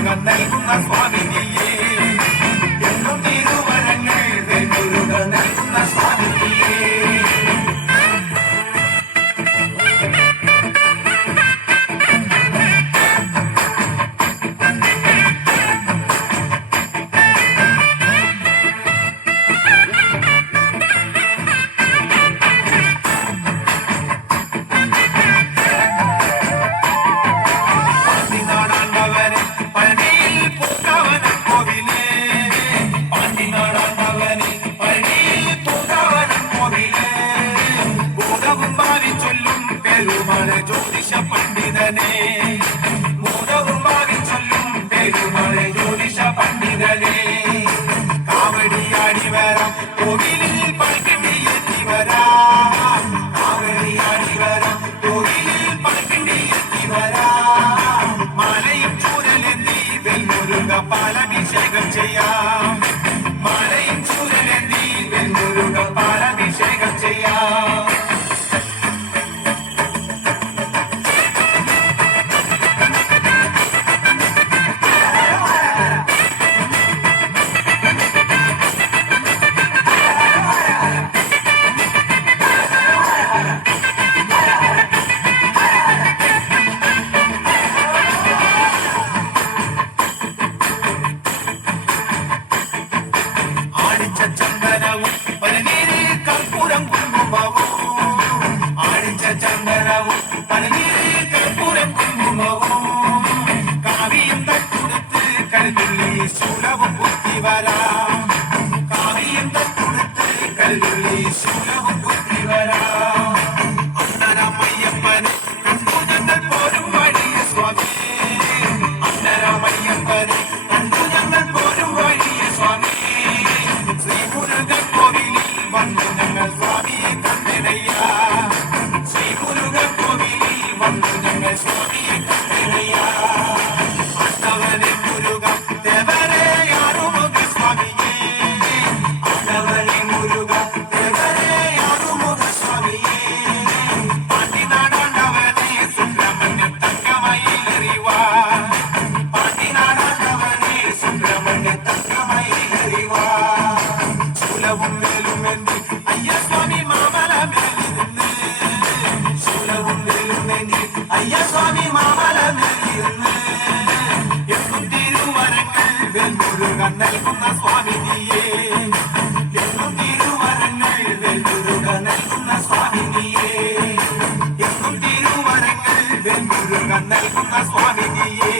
വെൺമുരുകൻ നൽകുന്ന സ്വാമിനിയേ എന്നും തിരുവരങ്ങൾ വെൺമുരുകൻ നൽകുന്ന സ്വാമിനിയേ ജ്യോതിഷ പണ്ഡിതനെ മൂലവും ഭാവി ചൊല്ലും പെരുമളെ ജ്യോതിഷ പണ്ഡിതനെ കാവടിയാടി വരാം കോവിലിൽ പണിക്കണ്ടിയെത്തി വരാം കാവടിയാടി വരാം കോവിലിൽ പണിക്കണ്ടിയെത്തി വരാം മാലയും ചൂരലെന്തി വെൺമുരുക പാലഭിഷേകം ചെയ്യാം മാലയും ചൂരലെന്തി വെൺമുരുക പാലഭിഷേകം ചെയ്യാം ചന്ദനവും പനനീരിൽ കർപ്പൂരം കുങ്കുമവും കാവിയും തട്ടുടുത്ത് കരുതുള്ളി ശൂലവും കുത്തി വരാം കാവിയും തട്ടുടുത്ത് കരുതുള്ളി ശൂലവും കുത്തി വരാം അന്നരമയ്യപ്പന് കണ്ടു ഞങ്ങൾ പോരും വഴിയ സ്വാമി അന്നരമയ്യപ്പന് കണ്ടു ഞങ്ങൾ പോരും വഴിയ സ്വാമി ശ്രീമുരുകൻ കോവിലിൽ വന്നു ഞങ്ങൾ സ്വാമിയെ കണ്ടിനയ്യ സ്വാമിയെ കണ്ടിനയ്യ അന്നവനെ മുരുക ദേവരെ ആറുമുഖ സ്വാമിയെ അന്നവനെ മുരുക ദേവരെ ആറുമുഖ സ്വാമിയെ പാണ്ടി നാടാണ്ടവനെ സുബ്രഹ്മണ്യ തങ്കമയിലെറിവാ പാണ്ടി നാടാണ്ടവനെ സുബ്രഹ്മണ്യ തങ്കമയിലെറിവാ ശൂലവും വേലുമെന്തി അയ്യ സ്വാമി മാമല മേലിൽ നിന്ന് ശൂലവും വേലുമെന്തി അയ്യ സ്വാമി മാമല മേലിരുന്ന് എന്നും തിരുവരങ്ങൾ വെൺമുരുകൻ നൽകുന്ന സ്വാമിനിയേ എന്നും തിരുവരങ്ങൾ വെൺമുരുകൻ നൽകുന്ന സ്വാമിനിയേ എന്നും തിരുവരങ്ങൾ വെൺമുരുകൻ നൽകുന്ന സ്വാമിനിയേ